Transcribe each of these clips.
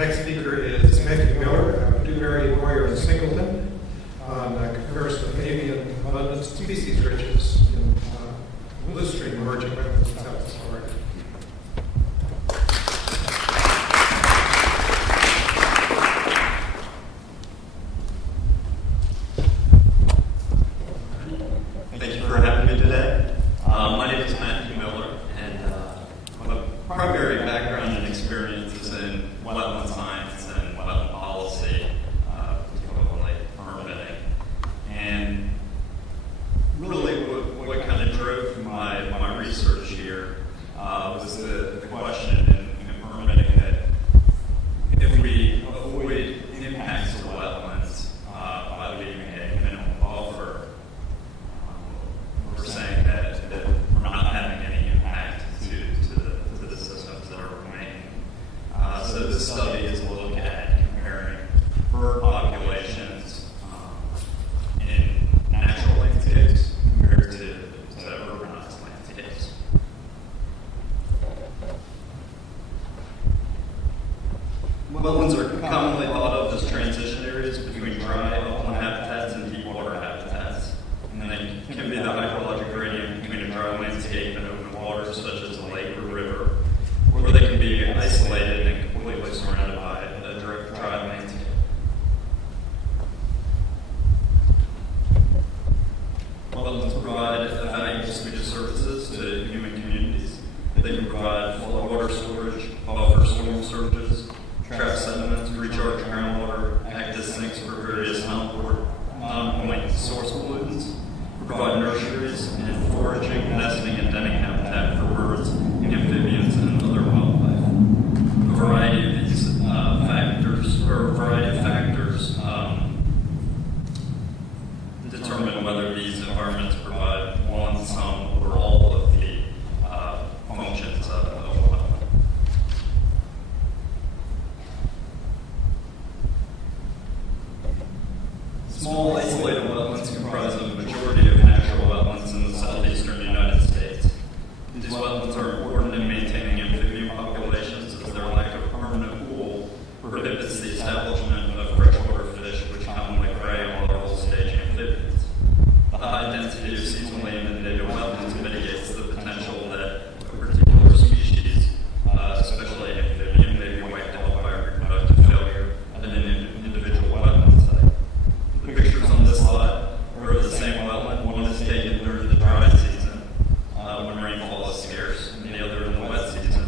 next speaker is Matthew Miller of Dewberry, Boyer, and Singleton on comparison of avian abundance species richness in blistering emerging wetlands in South Florida. Thank you for having me today. My name is Matthew Miller, and my primary background and experience is in wetland science and wetland policy, particularly permitting. And really what kind of drove my research here was the question in permitting that if we avoid impacts of wetlands by leaving a minimum buffer, we're saying that we're not having any impact to the systems that are remaining. So this study is a look at comparing bird populations in natural landscapes compared to urbanized landscapes. Wetlands are commonly thought of as transition areas between dry upland habitats and deep water habitats. And they can be the hydrologic gradient between a dry landscape and open water, such as a lake or river, or they can be isolated and completely surrounded by a dry landscape. Wetlands provide a valuable suite of services to human communities. They can provide flow water storage, buffer storm surges, trap sediments, recharge groundwater, act as sinks for various non-point source pollutants, provide nurseries and foraging, nesting, and denning habitat for birds, amphibians, and other wildlife. A variety of these factors determine whether these environments provide one, some, or all of the functions of a wetland. Small isolated wetlands comprise the majority of natural wetlands in the southeastern United States. These wetlands are important in maintaining amphibian populations as their lack of permanent pool prohibits the establishment of freshwater fish, which commonly prey on larval stage amphibians. The high density of seasonally inundated wetlands mitigates the potential that a particular species, especially amphibian, may be wiped out by reproductive failure at an individual wetland site. The pictures on this slide are of the same wetland. One is taken during the dry season, when rainfall is scarce, and the other in the wet season,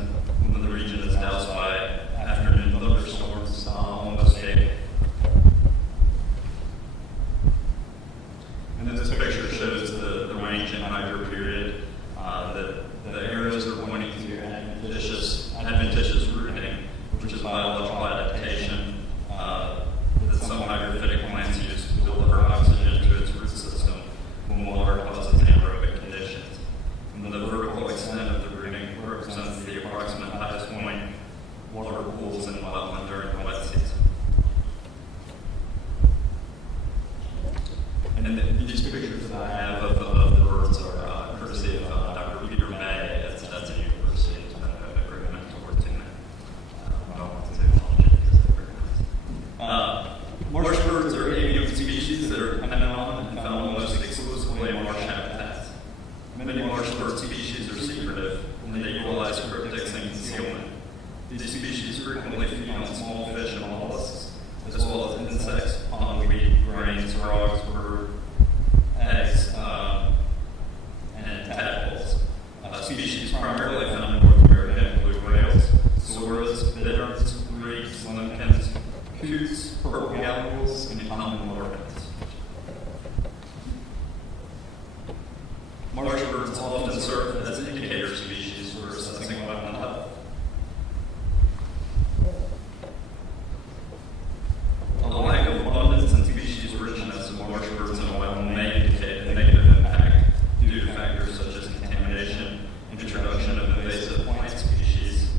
when the region is doused by afternoon thunderstorms on Mosaic. And then this picture shows the range and hydro period. The arrows are pointing to adventitious rooting, which is biological adaptation that some hydrophytic plants use to deliver oxygen to its root system when water causes anaerobic conditions. And then the vertical extent of the rooting represents the approximate highest point water pools in wetland during the wet season. And then these pictures that I have of the birds are courtesy of Dr. Peter May at Stetson University. It's been a great mentor to me. Marsh birds are avian species that are dependent on and found almost exclusively in marsh habitats. Many marsh bird species are secretive, and they utilize cryptics and concealment. These species frequently feed on small fish and mollusks, as well as insects, pondweed, grains, frogs, bird eggs, and tadpoles. Species primarily found in North America include whales, soras, bitterns, reeds, limpkins, coots, purple gallinules, and common lorgans. Marsh birds often serve as indicator species for assessing wetland health. A lack of abundance and species richness of marsh birds in a wetland may indicate a negative impact due to factors such as contamination, introduction of invasive plant species,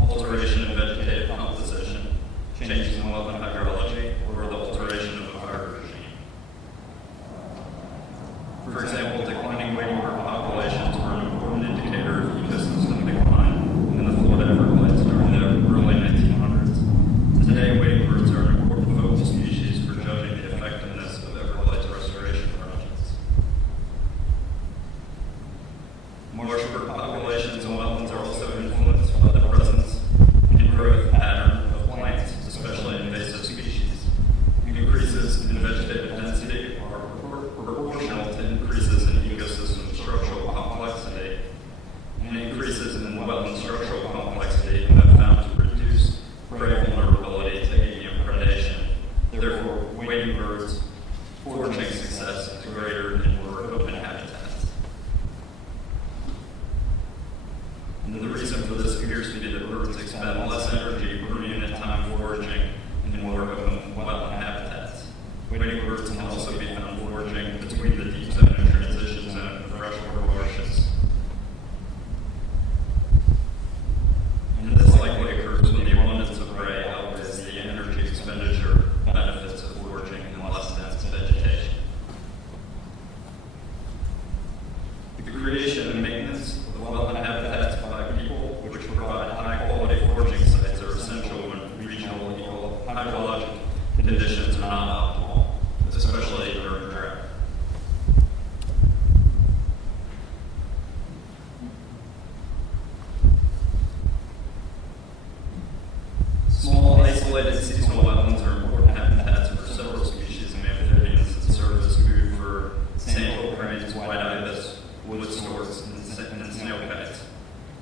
alteration in vegetative composition, changes in wetland hydrology, or the alteration of the fire regime. For example, declining wading bird populations are an important indicator of ecosystem wetland structural complexity have been found to reduce prey vulnerability to avian predation. Therefore, wading birds' foraging success is greater in more open habitats. And the reason for this appears to be that birds expend less energy per unit time foraging in more open wetland habitats. Wading birds can also be found foraging between the deep zone and transition zone of freshwater marshes. And this likely occurs when the abundance of prey outweighs the energy expenditure benefits of foraging in less dense vegetation. The creation and maintenance of wetland habitats by people, which provide high-quality foraging sites, are essential when regional hydrologic conditions are not optimal, especially during drought. Small, isolated seasonal wetlands are important habitats for several species of amphibians and serve as food for sandhill cranes, white ibis, wood storks, and snail kites.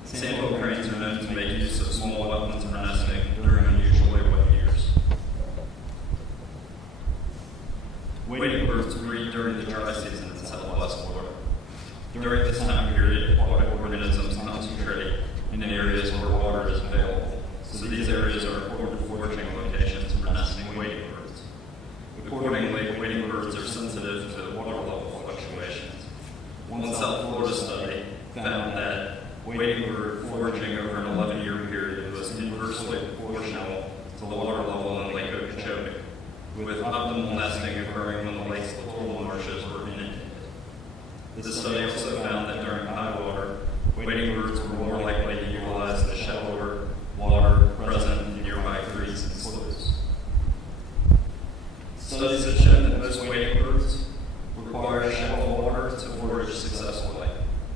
Sandhill cranes are known to make use of small wetlands for nesting during unusually wet years. Wading birds breed during the dry season in southwest Florida. During this time period, aquatic organisms concentrate in areas where water is available, so these areas are important foraging locations for nesting wading birds. Accordingly, wading birds are sensitive to water level fluctuations. One South Florida study found that wading bird foraging over an 11-year period was inversely proportional to the water level in Lake Okeechobee, with optimal nesting occurring when the lake's littoral marshes were inundated. This study also found that during high water, wading birds were more likely to utilize the shallower water present in nearby creeks and sloughs. Studies have shown that most wading birds require shallow water to forage successfully.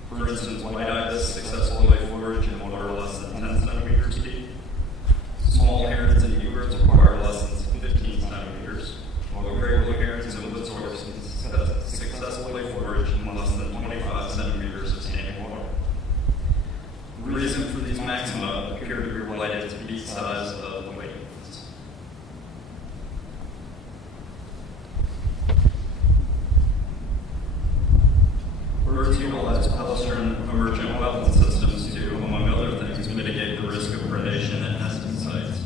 For instance, white ibis successfully forage in water less than 10 centimeters deep. Small herons and egrets require less than 15 centimeters, while gray blue herons and wood storks can successfully forage in less than 25 centimeters of standing water. The reason for these maxima appear to be related to beak size of the wading birds. Birds utilize palestrin emergent wetland systems to, among other things, mitigate the risk of predation at nesting sites.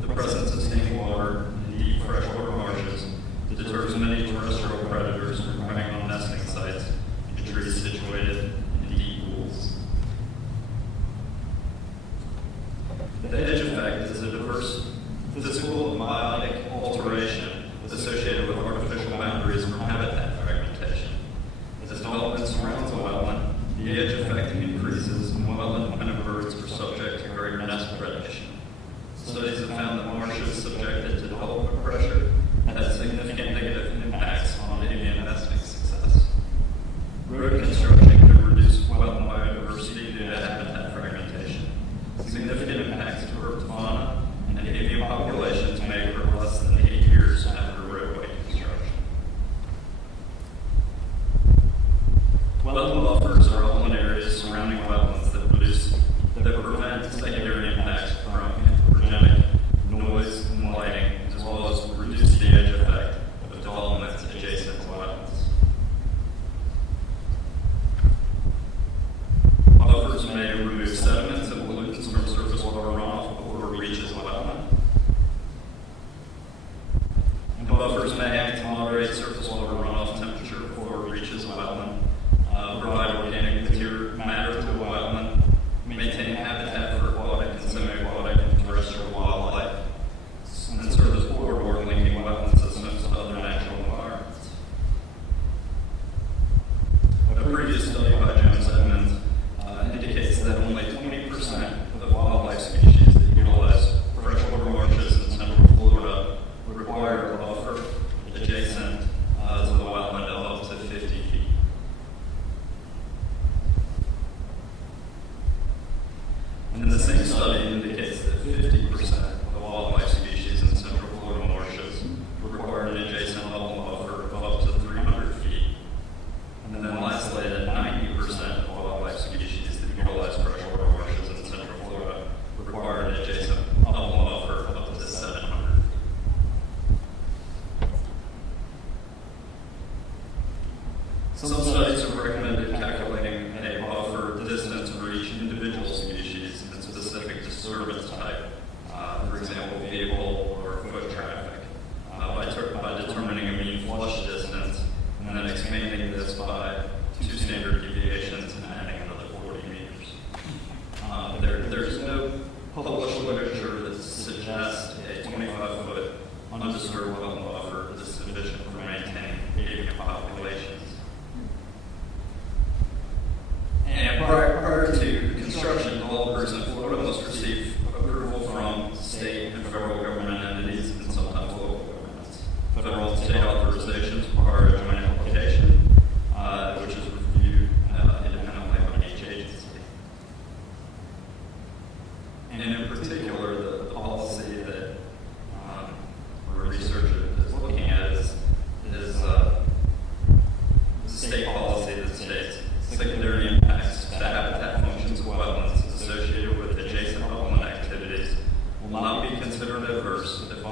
The presence of standing water in deep freshwater marshes deters many terrestrial predators from preying on nesting sites in trees situated in deep pools. The edge effect is a diverse physical and biotic alteration associated with artificial boundaries from habitat fragmentation. As development surrounds a wetland, the edge effect increases and wetland dependent birds are subject to greater nest predation. Studies have found that marshes subjected to development pressure had significant negative impacts on avian nesting success. Road construction could reduce wetland biodiversity due to habitat fragmentation. Significant impacts to herb fauna and avian populations may occur less than 8 years after roadway construction. Wetland buffers are upland areas surrounding wetlands that prevent secondary impacts from anthropogenic noise and lighting, as well as reduce the edge effect of development adjacent to wetlands. Buffers may remove sediments and pollutants from surface water runoff before it reaches a wetland. And buffers may act to moderate surface water runoff temperature before it reaches a wetland, provide organic matter to a wetland, maintain habitat for aquatic and semi-aquatic and terrestrial wildlife, and serve as corridor linking wetland systems to other natural environments. A previous study by Edmunds indicates that only 20% of the wildlife species that utilize freshwater marshes in central Florida would require a buffer adjacent to the wetland of up to 50 feet. And the same study indicates that 50% of the wildlife species in central Florida marshes require an adjacent level buffer of up to 300 feet. And then lastly, that 90% of wildlife species that utilize freshwater marshes disturbance type, for example, vehicle or foot traffic, by determining a mean flush distance and then expanding this by 2 standard deviations and adding another 40 meters. There's no published literature that suggests a 25-foot undisturbed wetland buffer is sufficient for maintaining avian populations. And prior to construction, developers in Florida must receive approval from state and federal government entities and sometimes local governments. Federal and state authorizations require a joint application, which is reviewed independently by each agency. And in particular, the policy that our research is looking at is the state policy that states secondary impacts to habitat functions of wetlands associated with adjacent wetland activities will not be considered adverse if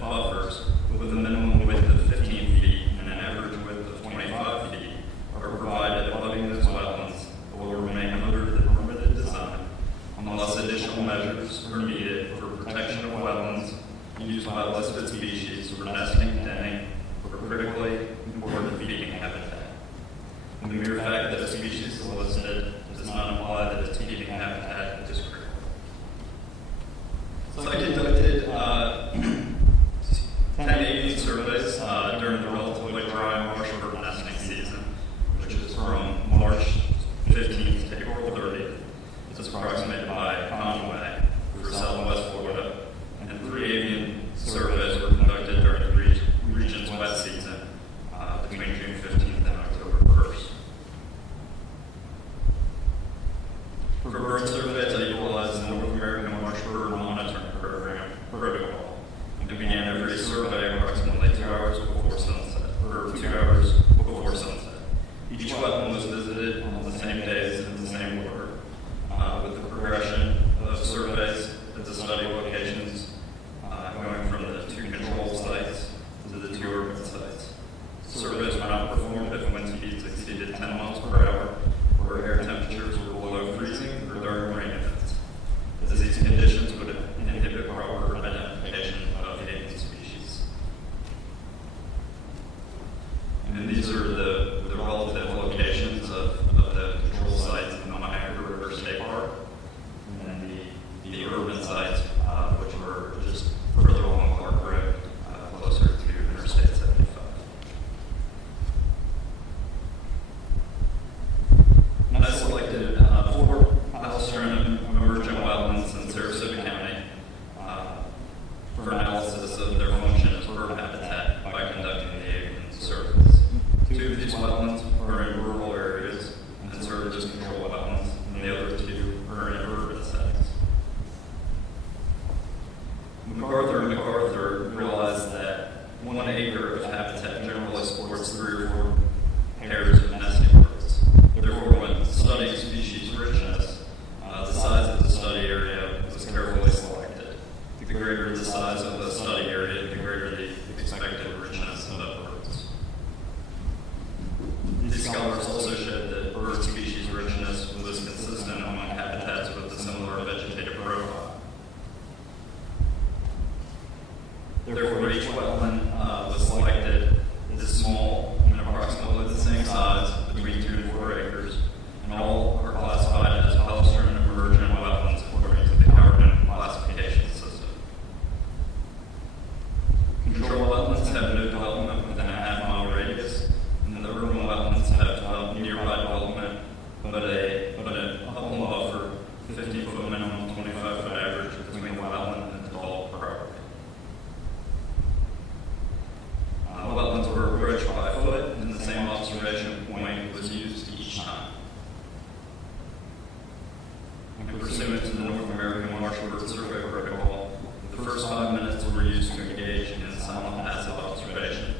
buffers with a minimum width of 15 feet and an average width of 25 feet are provided abutting those wetlands that will remain under the permitted design unless additional measures are needed for protection of wetlands used by listed species for nesting, denning, or critically important feeding habitat. And the mere fact that a species is listed does not imply that its feeding habitat is critical. So I conducted 10 avian surveys during the relatively dry March bird nesting season, which is from March 15th to April 30th. It's approximated by Conway for southwest Florida, and 3 avian surveys were conducted during the region's wet season between June 15th and October 1st. For bird surveys, I utilized the North American Marsh Bird Monitoring Program protocol and began every survey approximately 2 hours before sunset, or 2 hours before sunset. Each wetland was visited on the same days in the same order, with the progression of surveys at the study locations going from the 2 control sites to the 2 urban sites. Surveys were not performed if wind speeds exceeded 10 miles per hour or air temperatures were below freezing or during rain events, as these conditions would inhibit proper identification of avian species. And these are the relative locations of the control sites in the Niagara River State Park, and then the urban sites, which were just further along Clark Road, closer to Interstate 75. And I selected 4 Palestine emergent wetlands in Sarasota County for analysis of their function as bird habitat by conducting the avian surveys. 2 of these wetlands are in rural areas and serve as control wetlands, and the other 2 are in urban settings. MacArthur realized that 1 acre of habitat generally supports 3 or 4 pairs of nesting birds. Therefore, when studying species richness, the size of the study area was carefully selected. The greater the size of the study area, the greater the expected richness of birds. These scholars also showed that bird species richness was consistent among habitats with a similar vegetative profile. Therefore, each wetland was selected as small and approximately the same size, between 2 and 4 acres, and all are classified as Palestine emergent wetlands according to the Corrine classification system. Control wetlands have no development within a half-mile radius, and the urban wetlands have nearby development, but an upland buffer, 15-foot minimum, 25-foot average between the wetland and the developed property. Wetlands were approached by foot, and the same observation point was used each time. And pursuant to the North American Marsh Bird Survey Protocol, the first 5 minutes were used to engage in silent passive observation,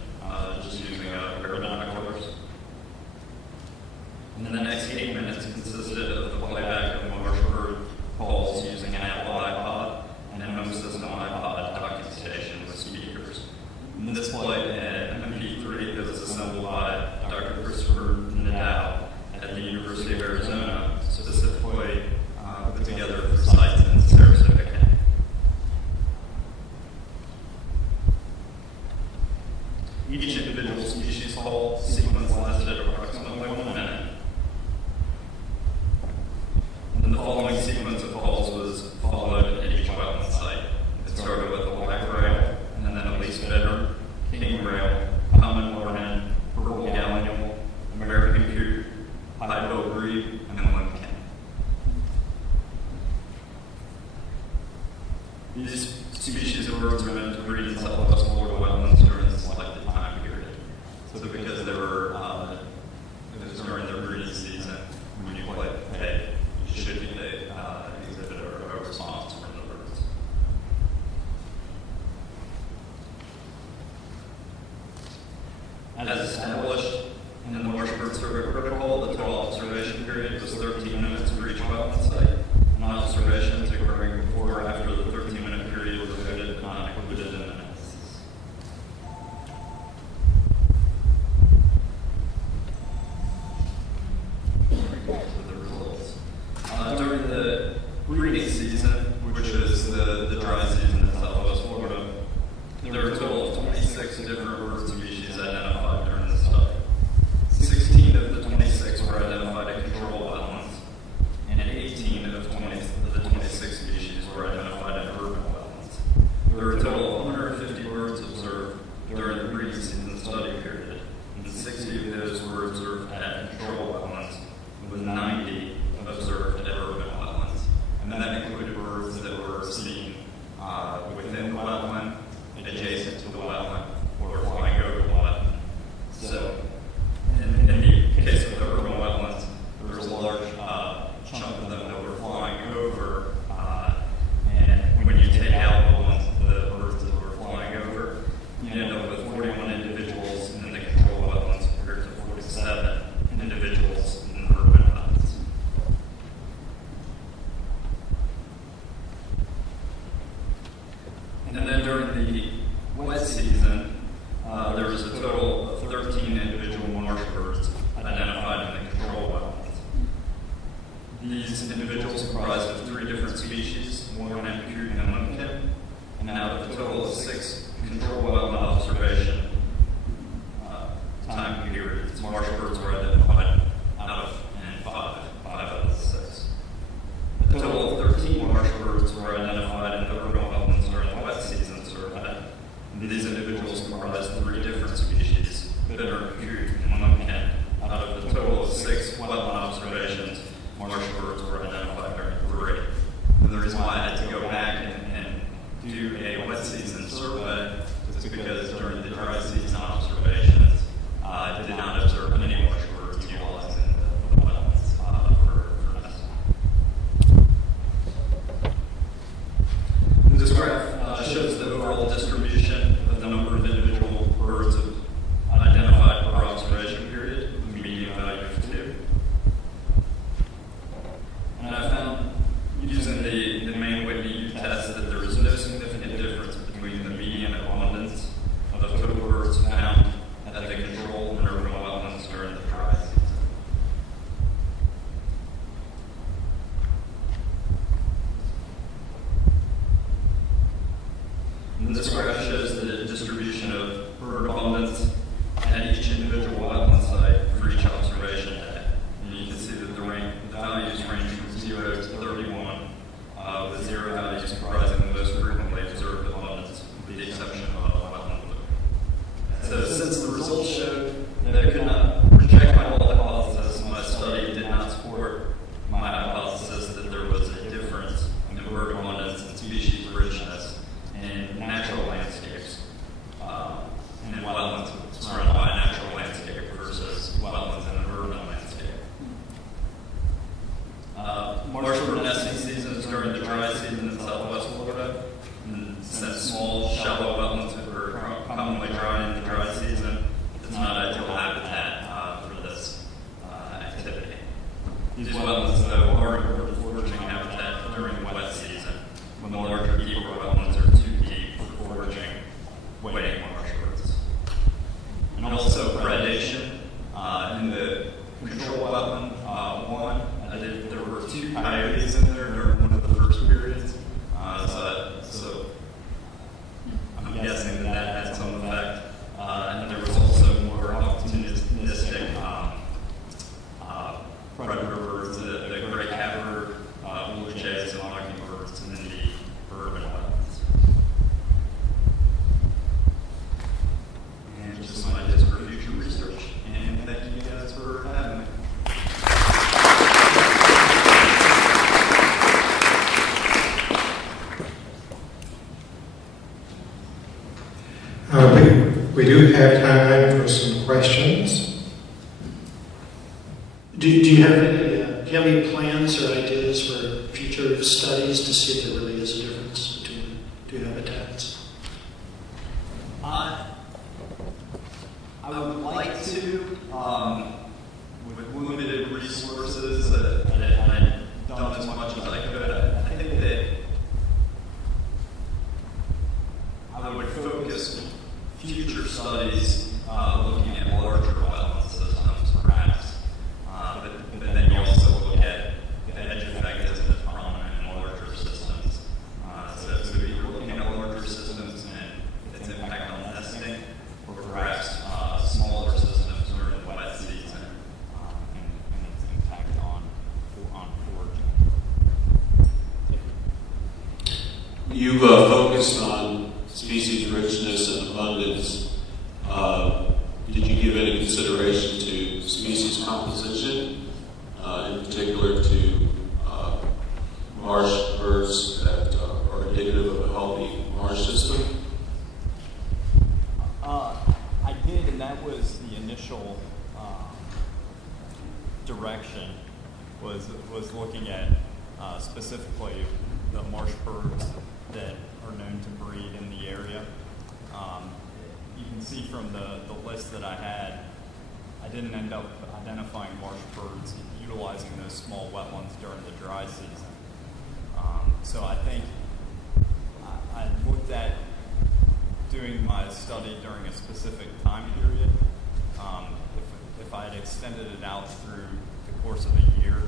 just using a pair of binoculars. And then the next 8 minutes consisted of the playback of marsh bird calls using an Apple iPod and an home system iPod docking station with speakers. And this played an MP3 that was assembled by Dr. Christopher Nadeau at the University of Arizona, specifically put together for sites in Sarasota These species of birds are meant to breed in southwest Florida wetlands during the selected time period. So because they were, it was during their breeding season, when you play pay, you should be exhibit a response from the birds. As established in the Marsh Bird Survey Protocol, the total observation period was 13 minutes for each wetland site, and observations occurring before or after the 13-minute period were noted but not included in the analysis. So the results. During the breeding season, which is the dry season in southwest Florida, there were a total of 26 different bird species identified during the study. 16 of the 26 were identified in control wetlands, and 18 of the 26 species were identified in urban wetlands. There were a total of 150 birds observed during the breeding season study period, and 60 of those were observed at control wetlands, with 90 observed at urban wetlands. And that included birds that were seen within the wetland, adjacent to the wetland, or flying over the wetland. So, in the case of the urban wetlands, there was a large chunk of them that were flying over, and when you take out the birds that were flying over, you end up with 41 individuals in the control wetlands compared to 47 individuals in the urban wetlands. And then during the wet season, there was a total of 13 individual marsh birds identified in the control wetlands. These individuals comprised of 3 different species, one McCabe and Mote, and out of a total of 6 control wetland observation time periods, marsh birds were identified out of 5 out of the 6. A total of 13 marsh birds were identified in the urban wetlands during the wet season survey. These individuals comprise 3 different species, bitter, cute, and monkey. Out of the total of 6 wetland observations, marsh birds were identified during 3. And the reason why I had to go back and do a wet season survey is because during the dry season observations, I did not observe any marsh birds utilizing the wetlands for nesting. This graph shows the overall distribution of the number of individual birds identified per observation period, with a median value of 2. And I found, using the main Whitney test, that there was no significant difference between the median abundance of total birds have time for some questions. Do you have any plans or ideas for future studies to see if there really is a difference between two habitats? I would like to, with limited resources, I've done as much as I could. I think that I would focus future studies looking at larger wetland systems, perhaps. But then you also look at the edge effect as prominent in larger systems. So if you're looking at larger systems and its impact on nesting, or perhaps smaller systems during the wet season and its impact on foraging. You've focused on species richness and abundance. Did you give any consideration to species composition, in particular to marsh birds that are indicative of a healthy marsh system? I did, and that was the initial direction, was looking at specifically the marsh birds that are known to breed in the area. You can see from the list that I had, I didn't end up identifying marsh birds utilizing those small wetlands during the dry season. So I think I looked at doing my study during a specific time period. If I had extended it out through the course of a year,